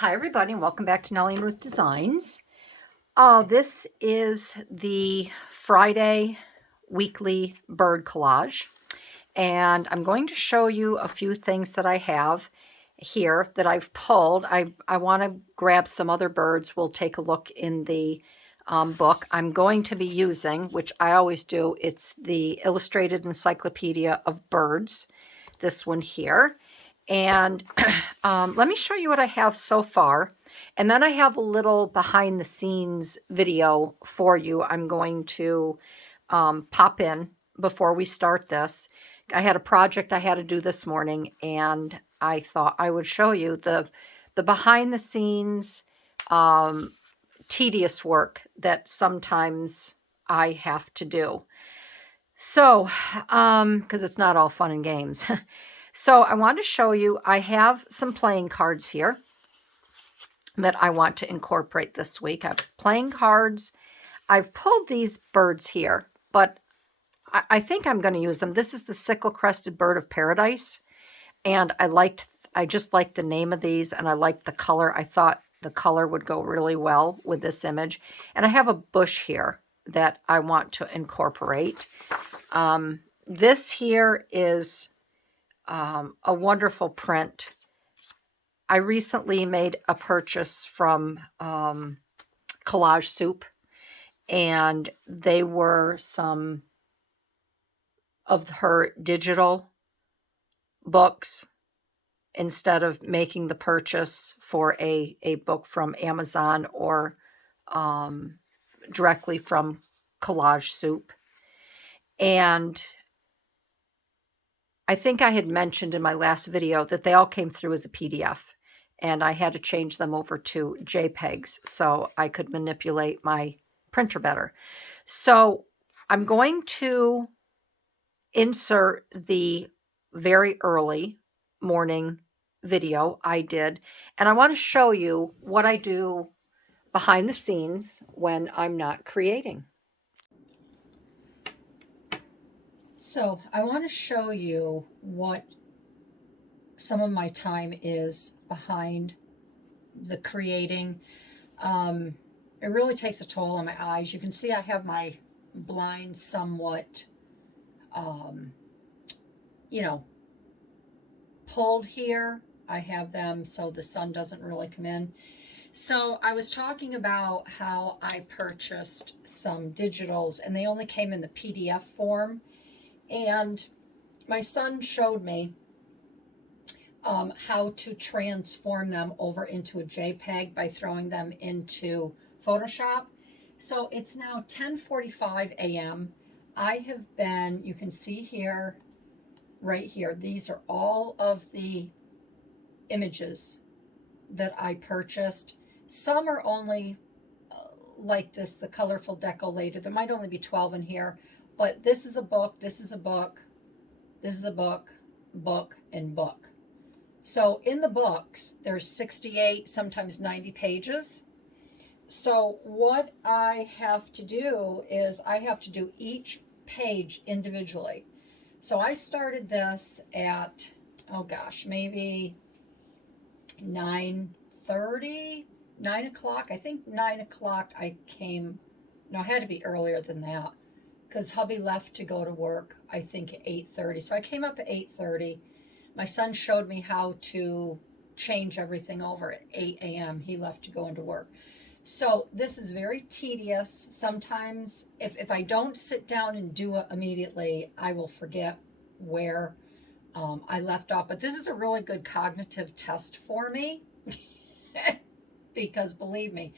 Hi everybody and welcome back to Nellie and Ruth Designs. This is the Friday weekly bird collage, and I'm going to show you a few things that I have here that I've pulled. I want to grab some other birds. We'll take a look in the book. I'm going to be using, which I always do, it's the Illustrated Encyclopedia of Birds, this one here. And let me show you what I have so far. And then I have a little behind the scenes video for you. I'm going to pop in before we start this. I had a project I had to do this morning, and I thought I would show you the behind the scenes tedious work that sometimes I have to do. So, because it's not all fun and games. So I want to show you, I have some playing cards here that I want to incorporate this week. I have playing cards. I've pulled these birds here, but I think I'm going to use them. This is the sickle-crested bird of paradise, and I just liked the name of these, and I liked the color. I thought the color would go really well with this image. And I have a bush here that I want to incorporate. This here is a wonderful print. I recently made a purchase from Collage Soup, and they were some of her digital books instead of making the purchase for a book from Amazon or directly from Collage Soup. And I think I had mentioned in my last video that they all came through as a PDF, and I had to change them over to JPEGs so I could manipulate my printer better. So I'm going to insert the very early morning video I did, and I want to show you what I do behind the scenes when I'm not creating. So I want to show you what some of my time is behind the creating. It really takes a toll on my eyes. You can see I have my blinds somewhat, pulled here. I have them so the sun doesn't really come in. So I was talking about how I purchased some digitals, and they only came in the PDF form. And my son showed me how to transform them over into a JPEG by throwing them into Photoshop. So it's now 10:45 a.m. I have been, you can see here, right here, these are all of the images that I purchased. Some are only like this, the colorful decolator. There might only be 12 in here, but this is a book, this is a book, this is a book, book, and book. So in the books, there's 68, sometimes 90 pages. So what I have to do is I have to do each page individually. So I started this at, oh gosh, maybe 9:30, 9 o'clock. I think 9 o'clock I came, no, it had to be earlier than that because hubby left to go to work, I think at 8:30. So I came up at 8:30. My son showed me how to change everything over at 8 a.m. He left to go into work. So this is very tedious. Sometimes if I don't sit down and do it immediately, I will forget where I left off. But this is a really good cognitive test for me because believe me,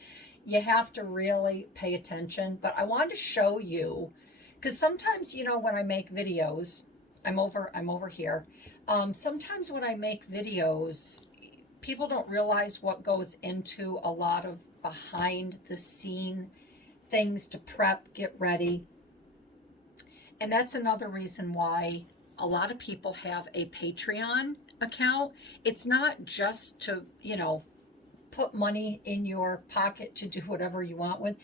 you have to really pay attention. But I wanted to show you, because sometimes, when I make videos, I'm over here. Sometimes when I make videos, people don't realize what goes into a lot of behind the scene things to prep, get ready. And that's another reason why a lot of people have a Patreon account. It's not just to, put money in your pocket to do whatever you want with.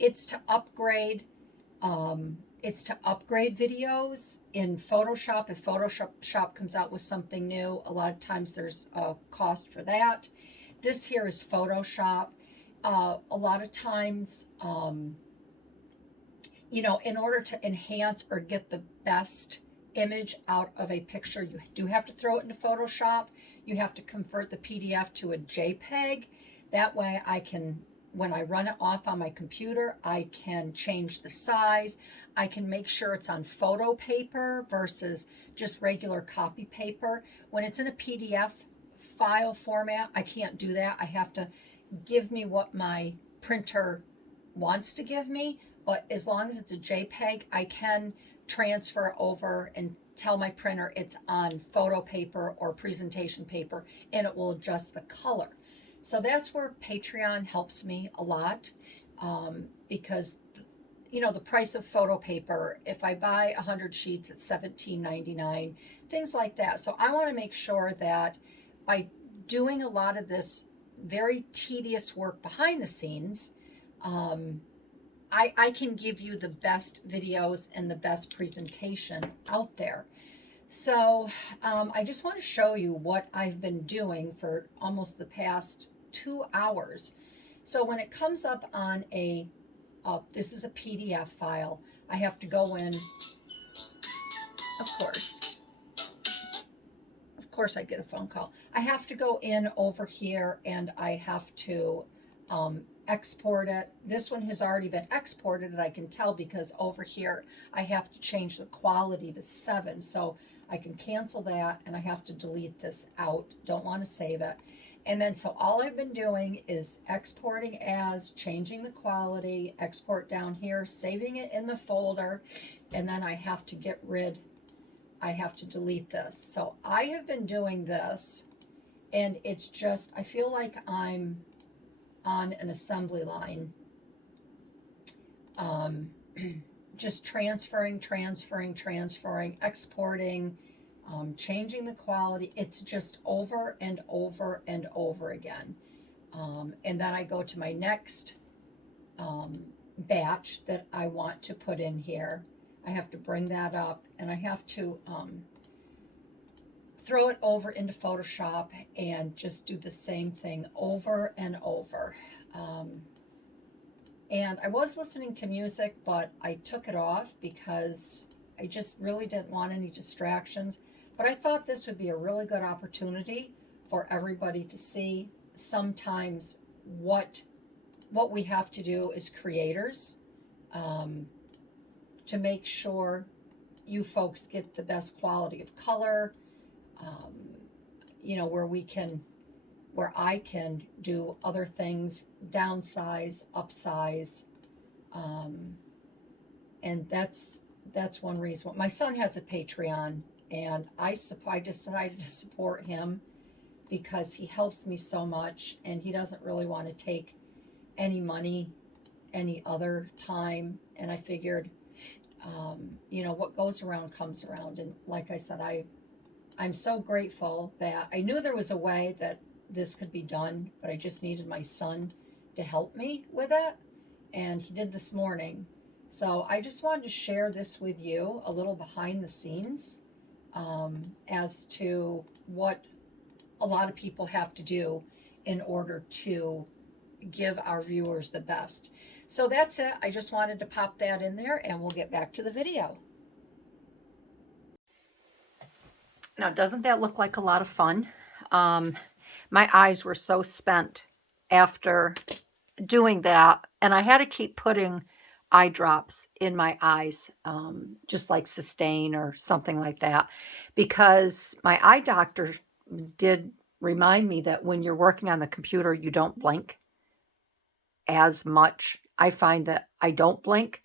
It's to upgrade. It's to upgrade videos in Photoshop. If Photoshop comes out with something new, a lot of times there's a cost for that. this here is Photoshop. A lot of times, you know, in order to enhance or get the best image out of a picture, you do have to throw it into Photoshop. You have to convert the PDF to a JPEG. That way I can, when I run it off on my computer, I can change the size. I can make sure it's on photo paper versus just regular copy paper. When it's in a PDF file format, I can't do that. I have to give me what my printer wants to give me, but as long as it's a JPEG, I can transfer over and tell my printer it's on photo paper or presentation paper, and it will adjust the color. So that's where Patreon helps me a lot, because you know, the price of photo paper, if I buy 100 sheets, it's $17.99, things like that. So I want to make sure that by doing a lot of this very tedious work behind the scenes, I can give you the best videos and the best presentation out there. So I just want to show you what I've been doing for almost the past 2 hours. So when it comes up on a, this is a PDF file, I have to go in, of course I get a phone call. I have to go in over here and I have to export it. This one has already been exported, and I can tell because over here I have to change the quality to 7. So I can cancel that, and I have to delete this out. Don't want to save it. And then so all I've been doing is exporting as, changing the quality, export down here, saving it in the folder, and then I have to get rid, I have to delete this. So I have been doing this, and it's just, I feel like I'm on an assembly line, just transferring, exporting, changing the quality. It's just over and over and over again. And then I go to my next batch that I want to put in here. I have to bring that up, and I have to throw it over into Photoshop and just do the same thing over and over. And I was listening to music, but I took it off because I just really didn't want any distractions. But I thought this would be a really good opportunity for everybody to see sometimes what we have to do as creators, to make sure you folks get the best quality of color, you know, where I can do other things, downsize, upsize, and that's one reason. My son has a Patreon, and I decided to support him because he helps me so much, and he doesn't really want to take any money any other time. And I figured, you know, what goes around comes around. And like I said, I'm so grateful that I knew there was a way that this could be done, but I just needed my son to help me with it, and he did this morning. So I just wanted to share this with you, a little behind the scenes, as to what a lot of people have to do in order to give our viewers the best. So that's it. I just wanted to pop that in there, and we'll get back to the video. Now, doesn't that look like a lot of fun? My eyes were so spent after doing that, and I had to keep putting eye drops in my eyes, just like Sustain or something like that, because my eye doctor did remind me that when you're working on the computer, you don't blink as much. I find that I don't blink.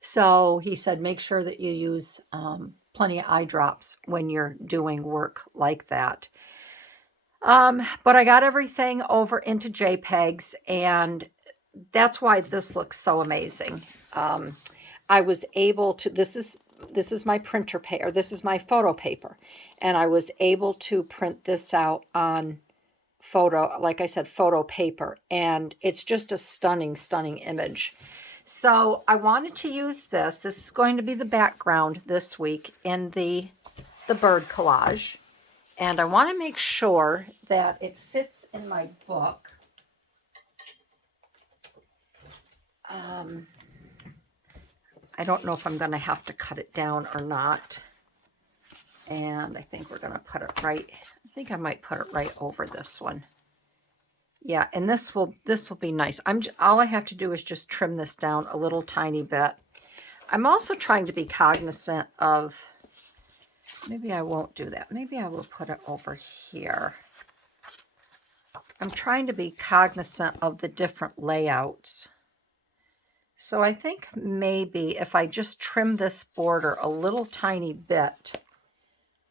So he said, make sure that you use plenty of eye drops when you're doing work like that. But I got everything over into JPEGs, and that's why this looks so amazing. I was able to, this is my printer paper, this is my photo paper, and I was able to print this out on photo, like I said, photo paper, and it's just a stunning, stunning image. So I wanted to use this. This is going to be the background this week in the bird collage. And I want to make sure that it fits in my book. I don't know if I'm going to have to cut it down or not. And I think we're going to put it right. I think I might put it right over this one. Yeah, and this will be nice. All I have to do is just trim this down a little tiny bit. I'm also trying to be cognizant of, maybe I won't do that. Maybe I will put it over here. I'm trying to be cognizant of the different layouts. So I think maybe if I just trim this border a little tiny bit,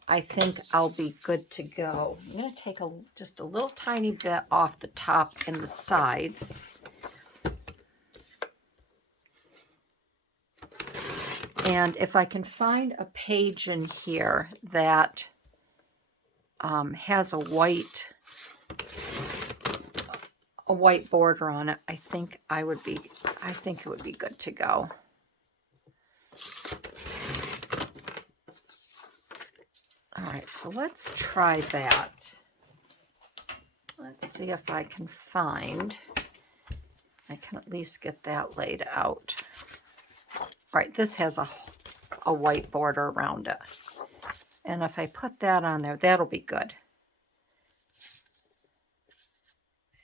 I think I'll be good to go. I'm going to take just a little tiny bit off the top and the sides. And if I can find a page in here that has a white border on it, I think it would be good to go. All right, so let's try that. Let's see if I can I can at least get that laid out. All right, this has a white border around it. And if I put that on there, that'll be good.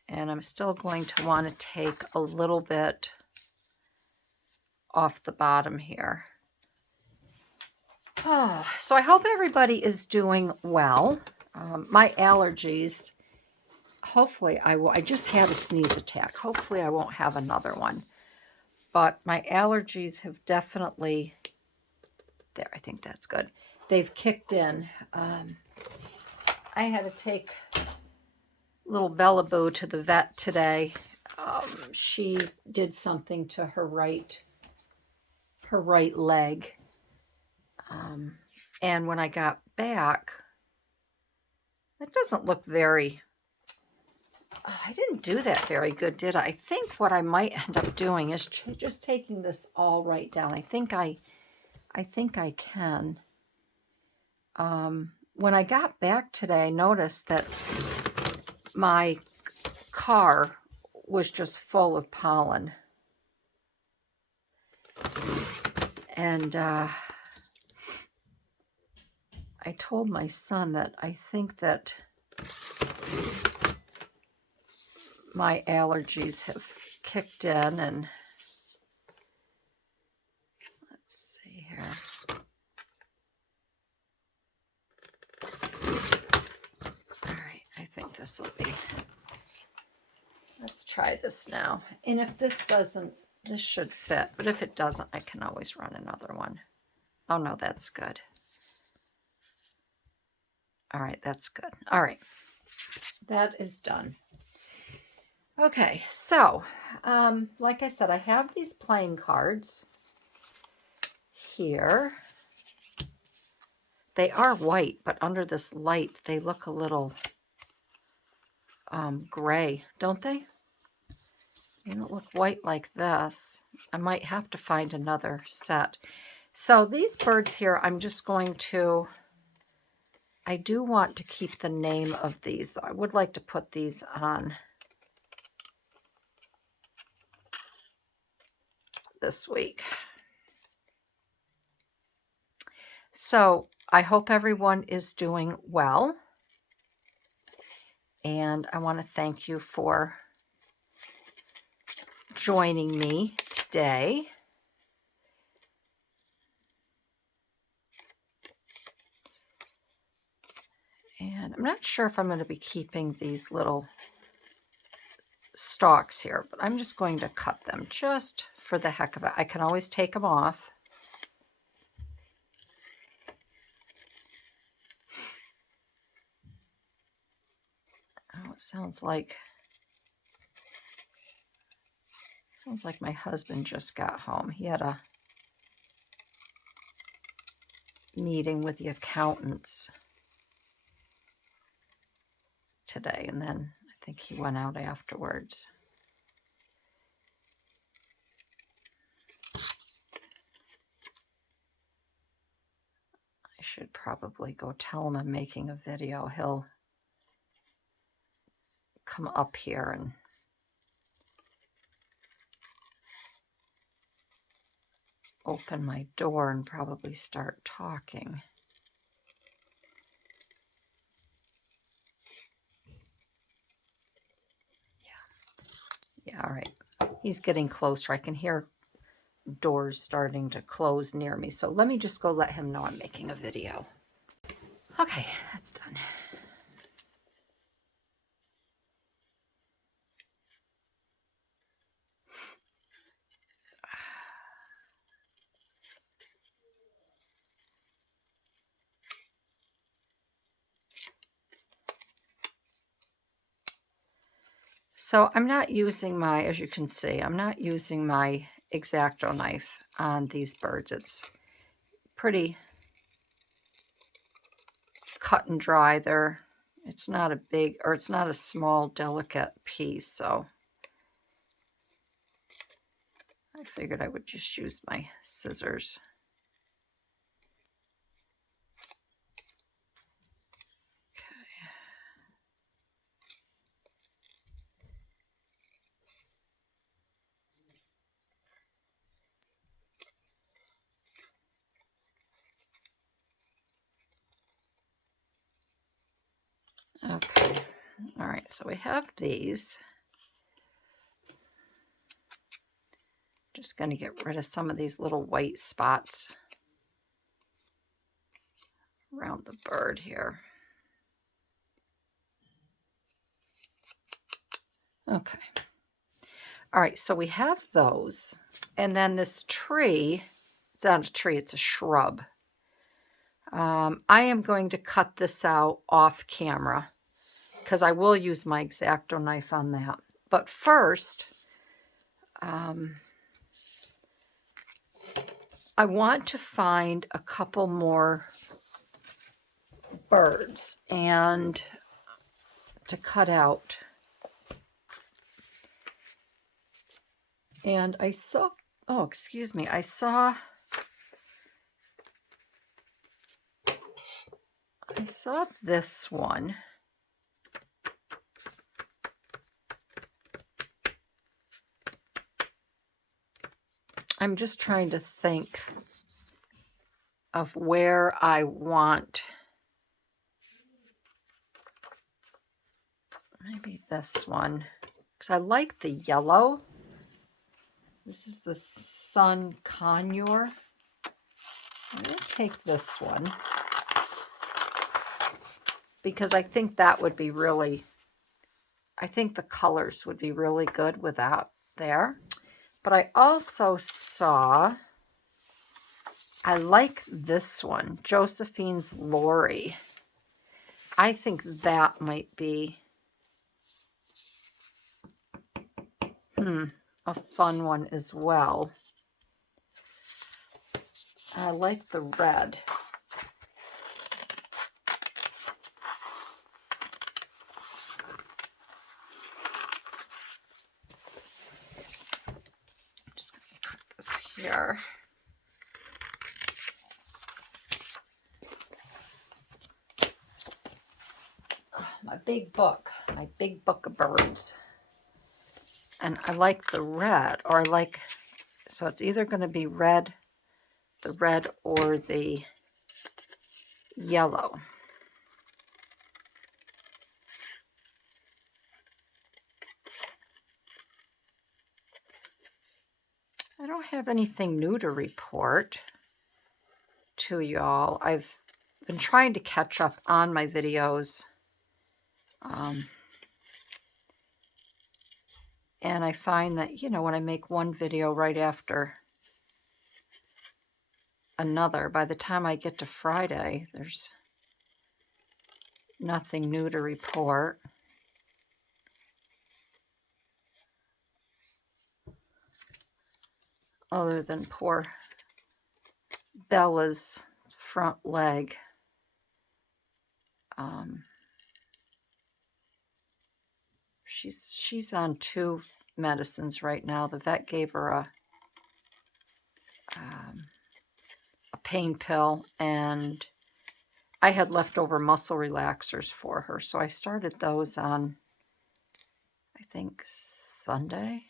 And I'm still going to want to take a little bit off the bottom here. Oh, so I hope everybody is doing well. My allergies, hopefully I just had a sneeze attack. Hopefully I won't have another one. But my allergies have definitely, there, I think that's good. They've kicked in. I had to take little Bella Boo to the vet today. She did something to her right leg. And when I got back, it doesn't look very, I didn't do that very good, did I? I think what I might end up doing is just taking this all right down. I think I can. When I got back today, I noticed that my car was just full of pollen. And I told my son that I think that my allergies have kicked in, and let's see here. All right, I think this will be, let's try this now. And if this doesn't, this should fit, but if it doesn't, I can always run another one. Oh no, that's good. All right, that's good. All right, that is done. Okay, so like I said, I have these playing cards here. They are white, but under this light, they look a little gray, don't they? They don't look white like this. I might have to find another set. So these birds here, I'm just going to, I do want to keep the name of these. I would like to put these on this week. So I hope everyone is doing well. And I want to thank you for joining me today. And I'm not sure if I'm going to be keeping these little stalks here, but I'm just going to cut them just for the heck of it. I can always take them off. Oh, it sounds like my husband just got home. He had a meeting with the accountants today, and then I think he went out afterwards. I should probably go tell him I'm making a video. He'll come up here and open my door and probably start talking. Yeah, all right. He's getting closer. I can hear doors starting to close near me. So let me just go let him know I'm making a video. Okay, that's done. So I'm not using my, as you can see, I'm not using my X-Acto knife on these birds. It's pretty cut and dry there. It's not a big, or it's not a small, delicate piece, so I figured I would just use my scissors. Okay, all right, so we have these. Just going to get rid of some of these little white spots around the bird here. Okay. All right, so we have those. And then this tree, it's not a tree, it's a shrub. I am going to cut this out off camera because I will use my X-Acto knife on that. But first, I want to find a couple more birds and to cut out. And I saw, oh, excuse me, I saw this one. I'm just trying to think of where I want. Maybe this one, because I like the yellow. This is the Sun Conure. I'm going to take this one because I think that would be really, I think the colors would be really good with that there. But I also saw, I like this one, Josephine's Lori. I think that might be a fun one as well. I like the red. I'm just going to cut this here. Oh, my big book of birds. And I like the red, or I like, so it's either going to be red, the red or the yellow. I don't have anything new to report to y'all. I've been trying to catch up on my videos. And I find that, you know, when I make one video right after another, by the time I get to Friday, there's nothing new to report. Other than poor Bella's front leg. She's on 2 medicines right now. The vet gave her a pain pill and I had leftover muscle relaxers for her, so I started those on, I think, Sunday.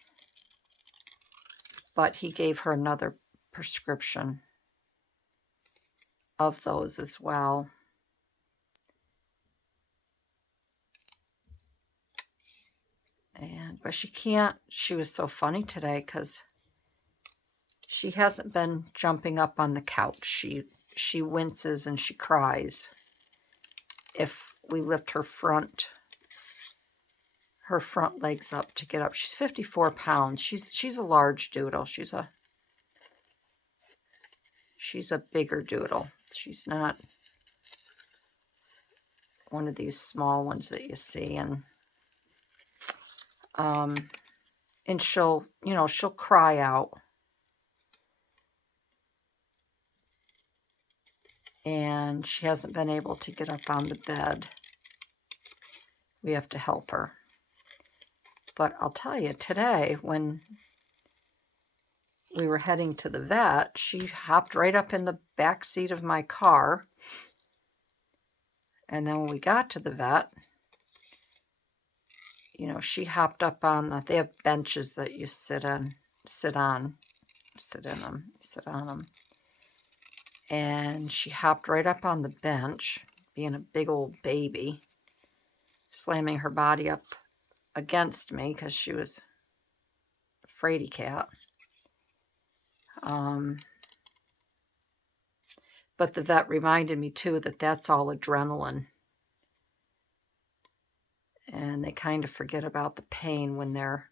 But he gave her another prescription of those as well. But she was so funny today because she hasn't been jumping up on the couch. She winces and she cries if we lift her front legs up to get up. She's 54 pounds. She's a large doodle. She's a bigger doodle. She's not one of these small ones that you see. And she'll cry out. And she hasn't been able to get up on the bed. We have to help her. But I'll tell you, today, when we were heading to the vet, she hopped right up in the back seat of my car. And then when we got to the vet, she hopped up on they have benches that you sit in them. And she hopped right up on the bench, being a big old baby, slamming her body up against me because she was a fraidy cat. But the vet reminded me too that that's all adrenaline. And they kind of forget about the pain when they're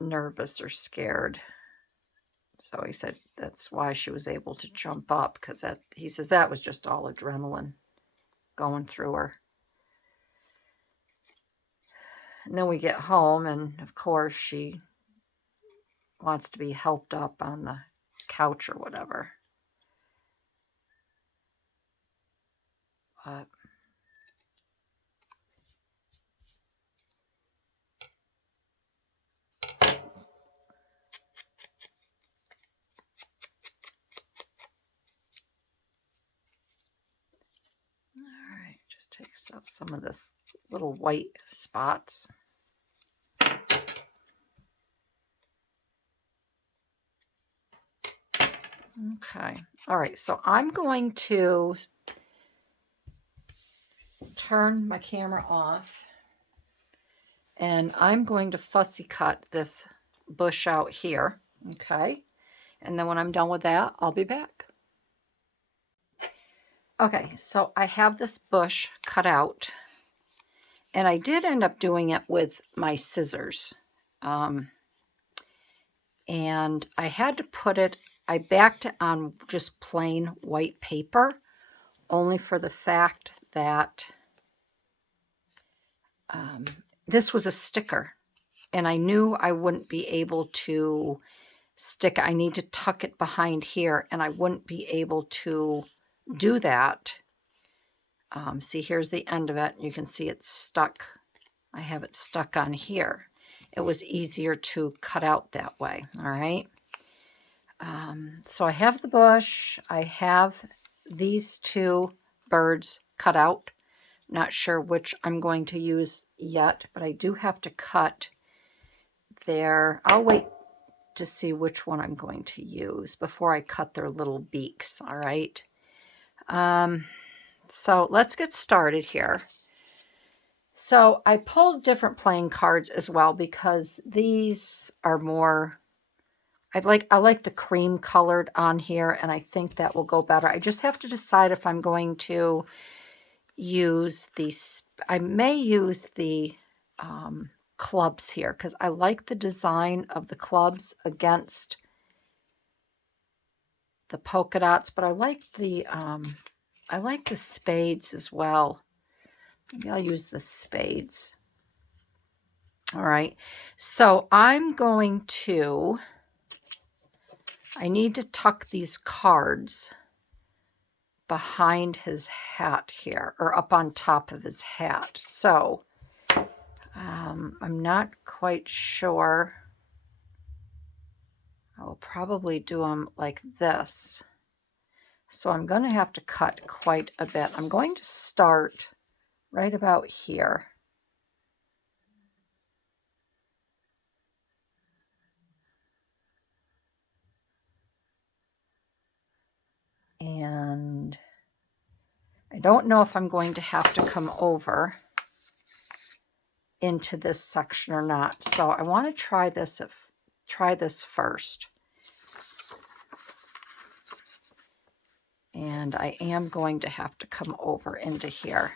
nervous or scared. So he said that's why she was able to jump up, because he says that was just all adrenaline going through her. And then we get home, and of course she wants to be helped up on the couch or whatever. But takes out some of this little white spots. Okay. All right. So I'm going to turn my camera off, and I'm going to fussy cut this bush out here. Okay. And then when I'm done with that, I'll be back. Okay, so I have this bush cut out, and I did end up doing it with my scissors. And I had to I backed it on just plain white paper, only for the fact that this was a sticker, and I knew I wouldn't be able to stick. I need to tuck it behind here, and I wouldn't be able to do that. See, here's the end of it. You can see it's stuck. I have it stuck on here. It was easier to cut out that way. All right. So I have the bush. I have these two birds cut out. Not sure which I'm going to use yet, but I do have to cut their, I'll wait to see which one I'm going to use before I cut their little beaks. All right. So let's get started here. So I pulled different playing cards as well, because these are more, I like the cream colored on here, and I think that will go better. I just have to decide if I'm going to use these. I may use the clubs here, because I like the design of the clubs against the polka dots, but I like the spades as well. Maybe I'll use the spades. All right. So I'm going to, I need to tuck these cards behind his hat here, or up on top of his hat. So I'm not quite sure. I'll probably do them like this. So I'm going to have to cut quite a bit. I'm going to start right about here. And I don't know if I'm going to have to come over into this section or not. So I want to try this first. And I am going to have to come over into here.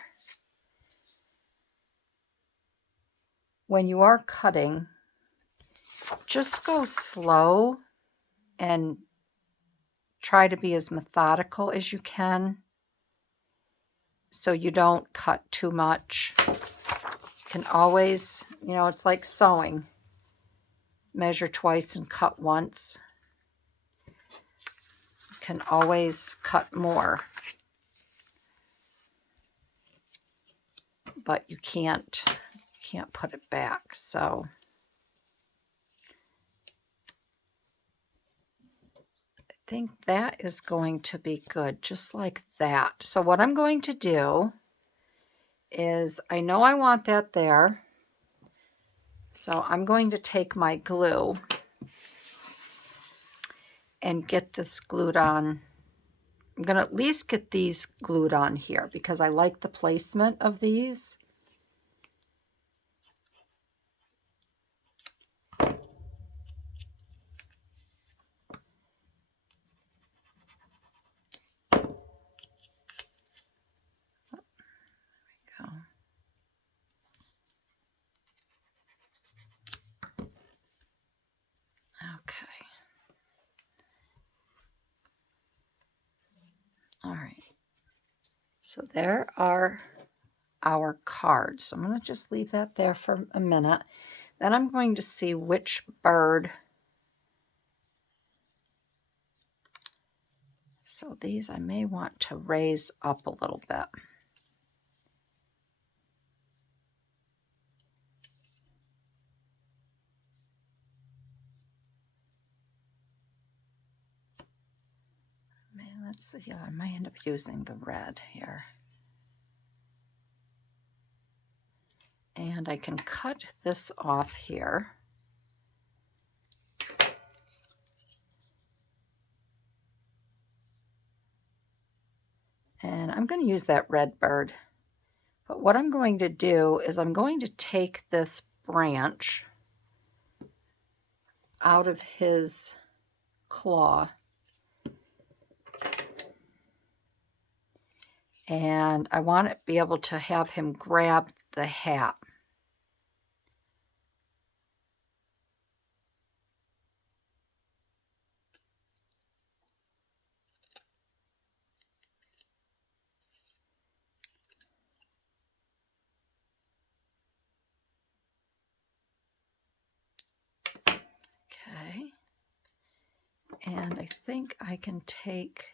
When you are cutting, just go slow and try to be as methodical as you can so you don't cut too much. You can always, you know, it's like sewing. Measure twice and cut once. You can always cut more, but you can't put it back. So I think that is going to be good, just like that. So what I'm going to do is, I know I want that there, so I'm going to take my glue and get this glued on. I'm going to at least get these glued on here because I like the placement of these. Okay. All right. So there are our cards. So I'm going to just leave that there for a minute. Then I'm going to see which bird. So these I may want to raise up a little bit. Let's see, I might end up using the red here. And I can cut this off here. And I'm going to use that red bird. But what I'm going to do is I'm going to take this branch out of his claw. And I want to be able to have him grab the hat. Okay. And I think I can take...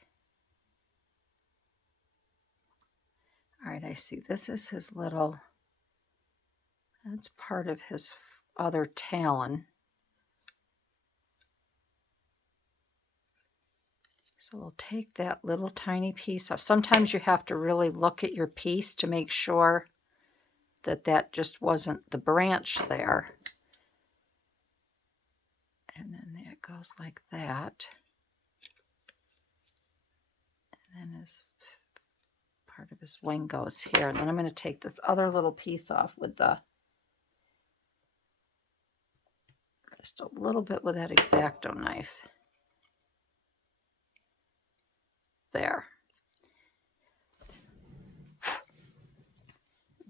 All right, I see this is his little... That's part of his other talon. So we'll take that little tiny piece off. Sometimes you have to really look at your piece to make sure that that just wasn't the branch there. And then that goes like that. And then his part of his wing goes here. And then I'm going to take this other little piece off with the, just a little bit with that X-Acto knife. There.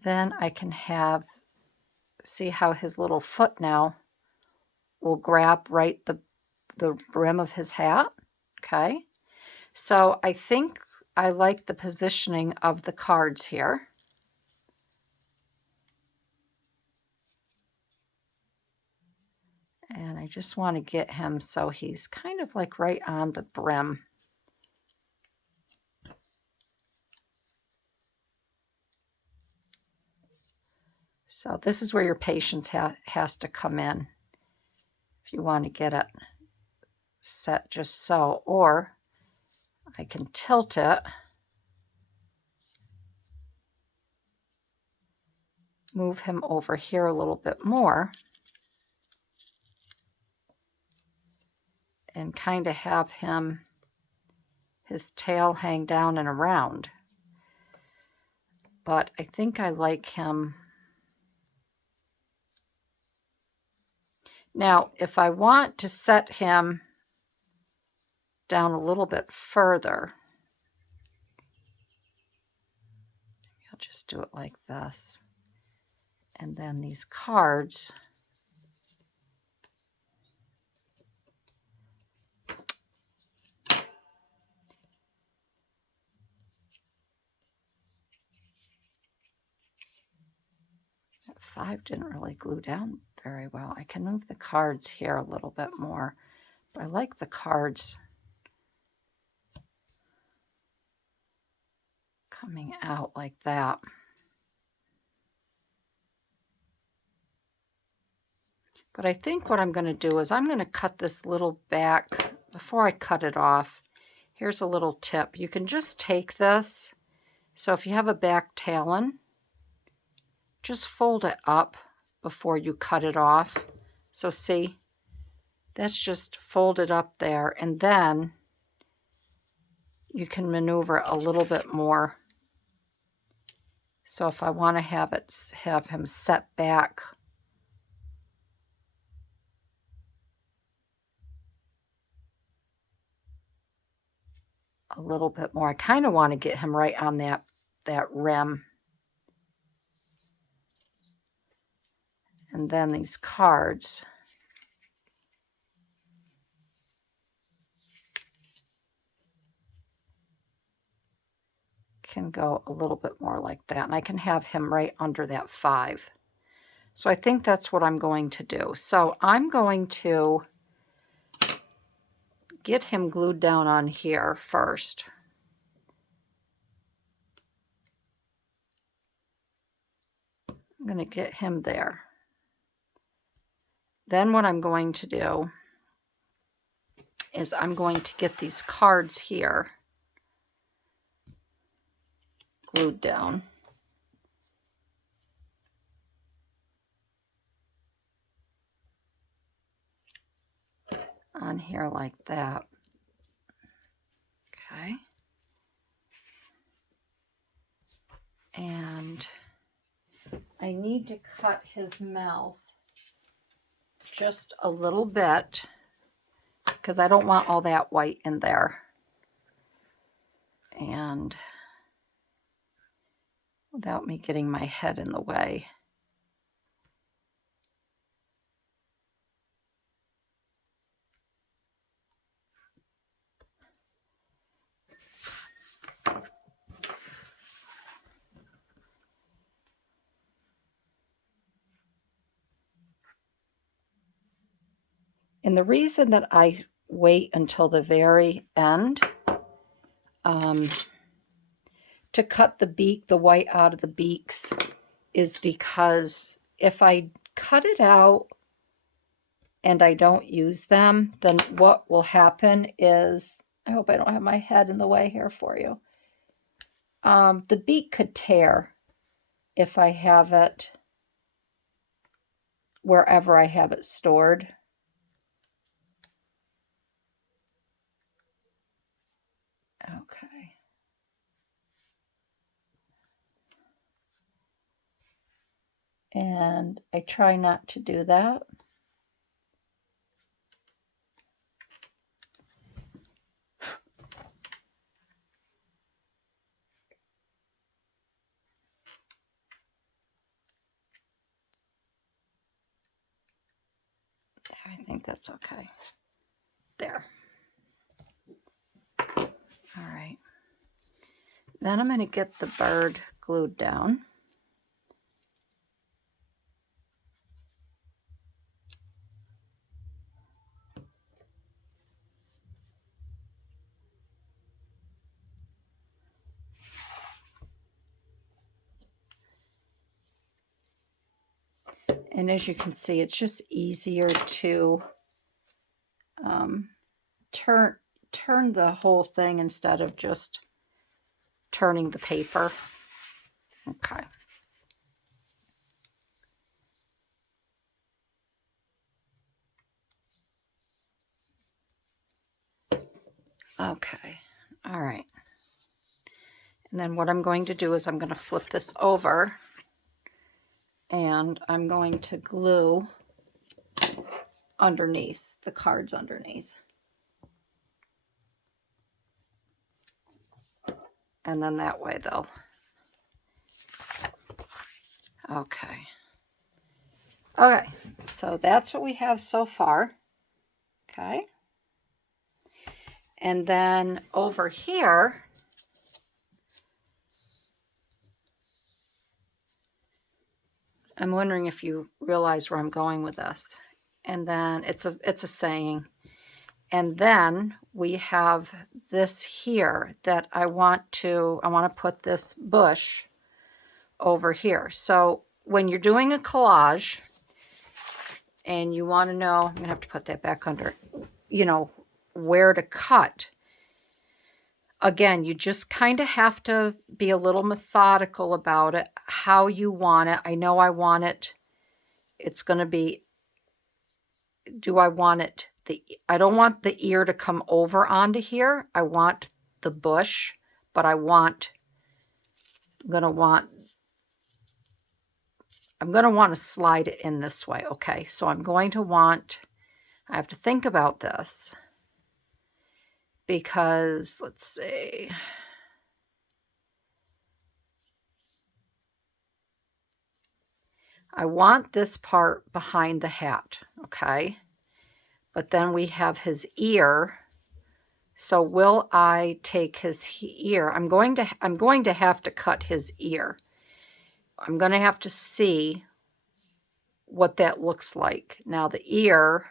Then I can have, see how his little foot now will grab right the brim of his hat. Okay. So I think I like the positioning of the cards here. And I just want to get him so he's kind of like right on the brim. So this is where your patience has to come in if you want to get it set just so. Or I can tilt it. Move him over here a little bit more. And kind of have him, his tail hang down and around. But I think I like him. Now, if I want to set him down a little bit further, I'll just do it like this. And then these cards, that 5 didn't really glue down very well. I can move the cards here a little bit more, but I like the cards coming out like that. But I think what I'm going to do is I'm going to cut this little back. Before I cut it off, here's a little tip. You can just take this. So if you have a back talon, just fold it up before you cut it off. So see, that's just folded up there. And then you can maneuver a little bit more. So if I want to have him set back a little bit more, I kind of want to get him right on that rim. And then these cards, can go a little bit more like that. And I can have him right under that 5. So I think that's what I'm going to do. So I'm going to get him glued down on here first. I'm going to get him there. Then what I'm going to do is I'm going to get these cards here glued down. On here like that. Okay. And I need to cut his mouth just a little bit because I don't want all that white in there. And without me getting my head in the way. And the reason that I wait until the very end to cut the beak, the white out of the beaks, is because if I cut it out and I don't use them, then what will happen is, I hope I don't have my head in the way here for you. The beak could tear if I have it wherever I have it stored. Okay. And I try not to do that. I think that's okay. There. All right. Then I'm going to get the bird glued down. And as you can see, it's just easier to turn the whole thing instead of just turning the paper. Okay. Okay. All right. And then what I'm going to do is I'm going to flip this over and I'm going to glue underneath, the cards underneath. And then that way they'll, okay. Okay, so that's what we have so far. Okay. And then over here, I'm wondering if you realize where I'm going with this. And then it's a saying. And then we have this here that I want to put this bush over here. So when you're doing a collage and you want to know, I'm going to have to put that back under, you know, where to cut. Again, you just kind of have to be a little methodical about it, how you want it. I know I want it, it's going to be, do I want it, I don't want the ear to come over onto here. I want the bush, but I'm going to want to slide it in this way. Okay, so I'm going to want, I have to think about this because, let's see. I want this part behind the hat, okay? But then we have his ear. So will I take his ear? I'm going to have to cut his ear. I'm going to have to see what that looks like. Now the ear,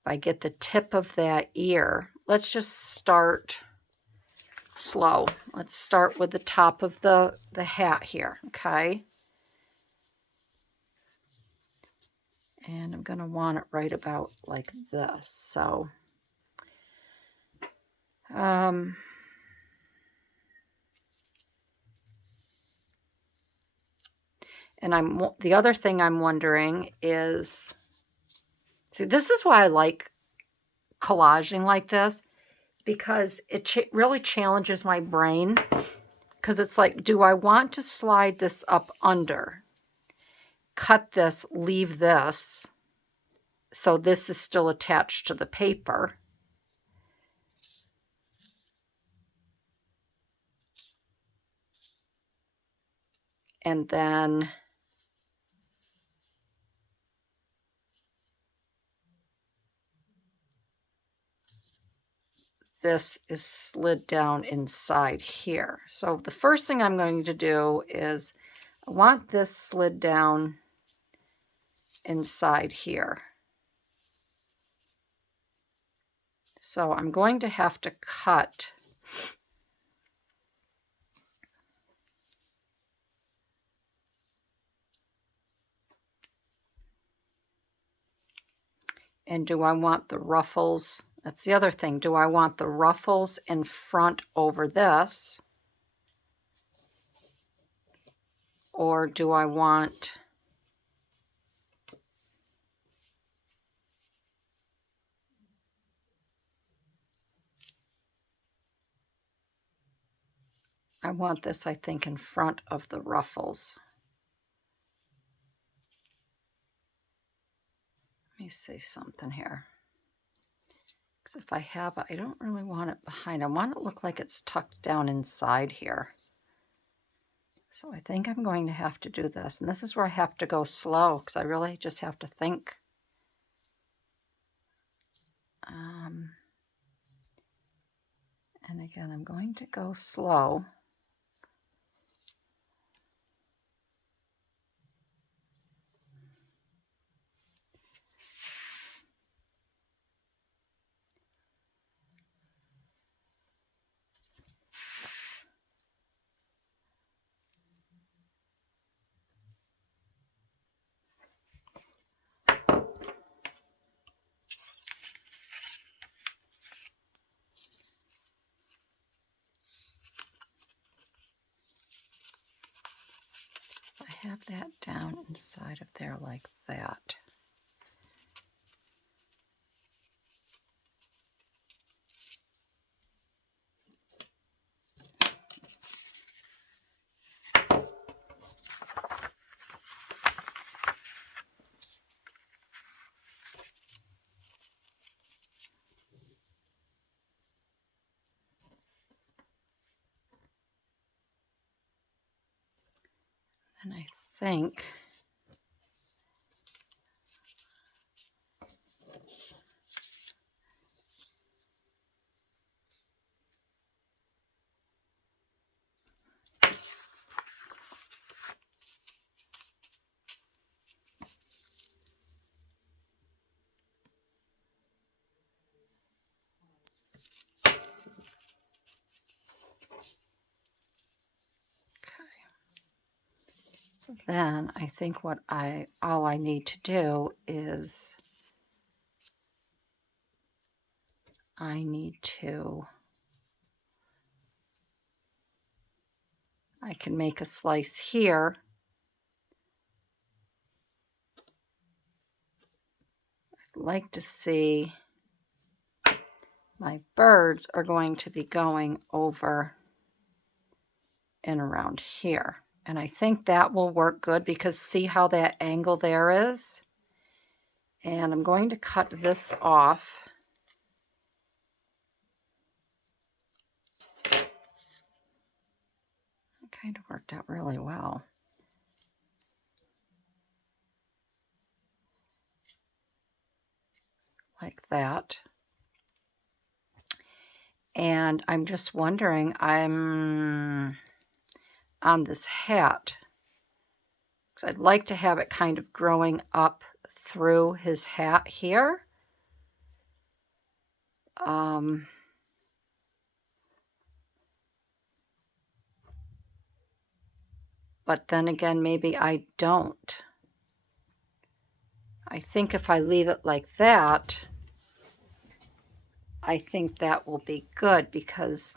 if I get the tip of that ear, let's just start slow. Let's start with the top of the hat here, okay? And I'm going to want it right about like this. So, and the other thing I'm wondering is, see, this is why I like collaging like this, because it really challenges my brain, because it's like, do I want to slide this up under, cut this, leave this, so this is still attached to the paper, and then this is slid down inside here. So the first thing I'm going to do is I want this slid down inside here. So I'm going to have to cut and do I want the ruffles? That's the other thing. Do I want the ruffles in front over this? Or do I want this, I think, in front of the ruffles. Let me see something here. Because if I have it, I don't really want it behind. I want it to look like it's tucked down inside here. So I think I'm going to have to do this. And this is where I have to go slow, because I really just have to think. And again, I'm going to go slow. have that down inside of there like that. And I think then I think what all I need to do is I can make a slice here. I'd like to see my birds are going to be going over and around here. And I think that will work good because see how that angle there is? And I'm going to cut this off. It kind of worked out really well. Like that. And I'm just wondering, I'm on this hat, because I'd like to have it kind of growing up through his hat here. But then again, maybe I don't. I think if I leave it like that, I think that will be good because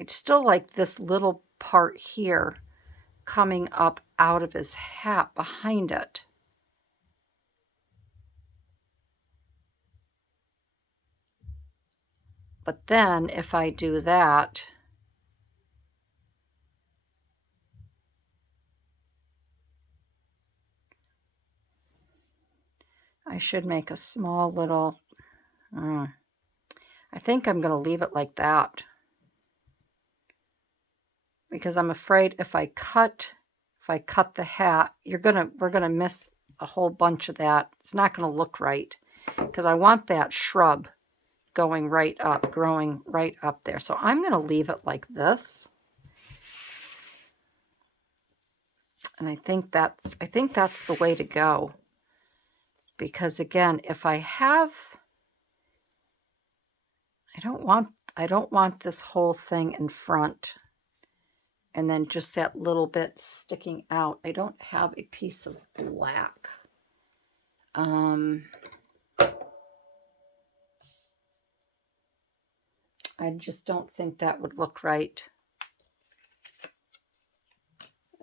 I'd still like this little part here coming up out of his hat behind it. But then if I do that, I should make a small little, I think I'm going to leave it like that. Because I'm afraid if I cut the hat, we're gonna miss a whole bunch of that. It's not gonna look right because I want that shrub going right up, growing right up there. So I'm gonna leave it like this. And I think that's the way to go. Because again, if I have, I don't want this whole thing in front. And then just that little bit sticking out. I don't have a piece of black. I just don't think that would look right.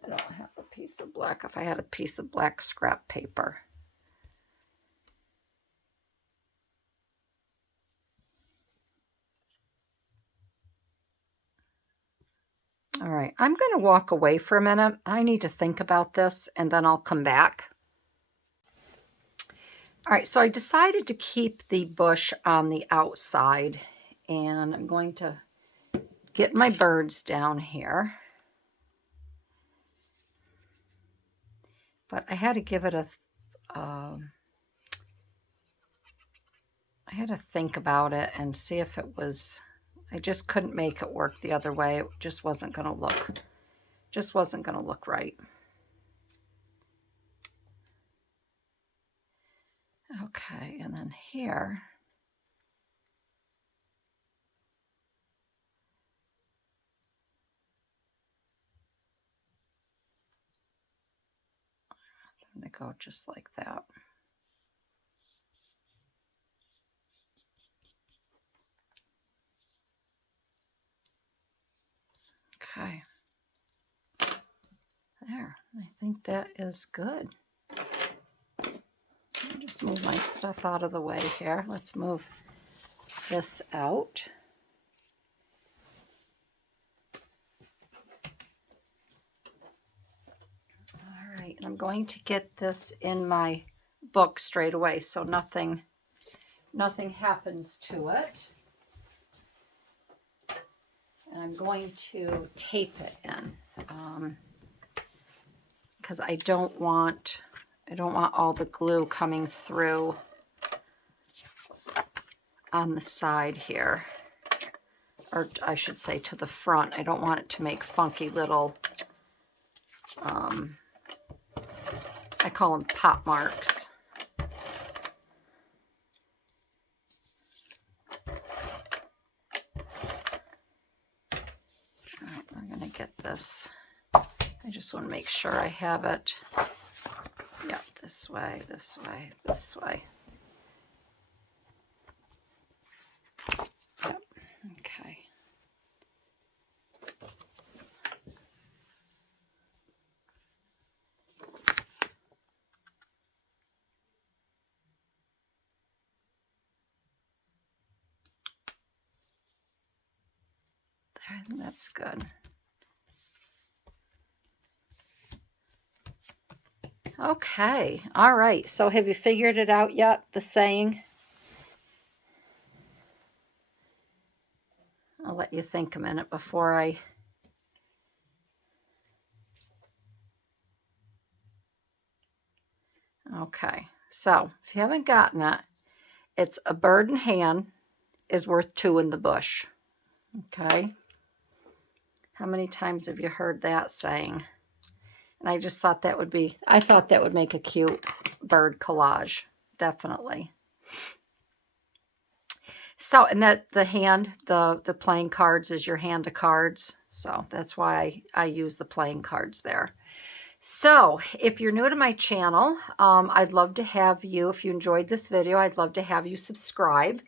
I don't have a piece of black. If I had a piece of black scrap paper. All right, I'm going to walk away for a minute. I need to think about this and then I'll come back. All right, so I decided to keep the bush on the outside and I'm going to get my birds down here. But I had to give it I had to think about it and see if it was, I just couldn't make it work the other way. It just wasn't going to look right. Okay, and then here, I'm going to go just like that. Okay, there. I think that is good. Just move my stuff out of the way here. Let's move this out. All right, and I'm going to get this in my book straight away so nothing happens to it. And I'm going to tape it in because I don't want all the glue coming through on the side here, or I should say to the front. I don't want it to make funky little, I call them pop marks. All right, we're going to get this. I just want to make sure I have it. Yep, this way, this way, this way. Yep, okay. There, that's good. Okay, all right. So have you figured it out yet, the saying? I'll let you think a minute before I... Okay, so if you haven't gotten it, it's a bird in hand is worth two in the bush. Okay? How many times have you heard that saying? And I just thought that would be, I thought that would make a cute bird collage. Definitely. So, and that the hand, the playing cards is your hand of cards. So that's why I use the playing cards there. So if you're new to my channel, I'd love to have you, if you enjoyed this video, I'd love to have you subscribe.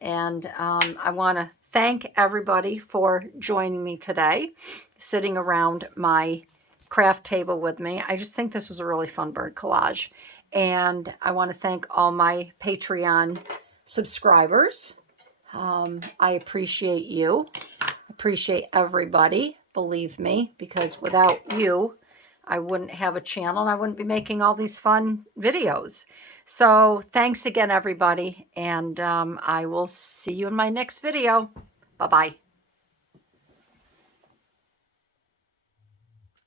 And I want to thank everybody for joining me today, sitting around my craft table with me. I just think this was a really fun bird collage. And I want to thank all my Patreon subscribers. I appreciate you. Appreciate everybody, believe me, because without you, I wouldn't have a channel and I wouldn't be making all these fun videos. So thanks again, everybody, and I will see you in my next video. Bye-bye.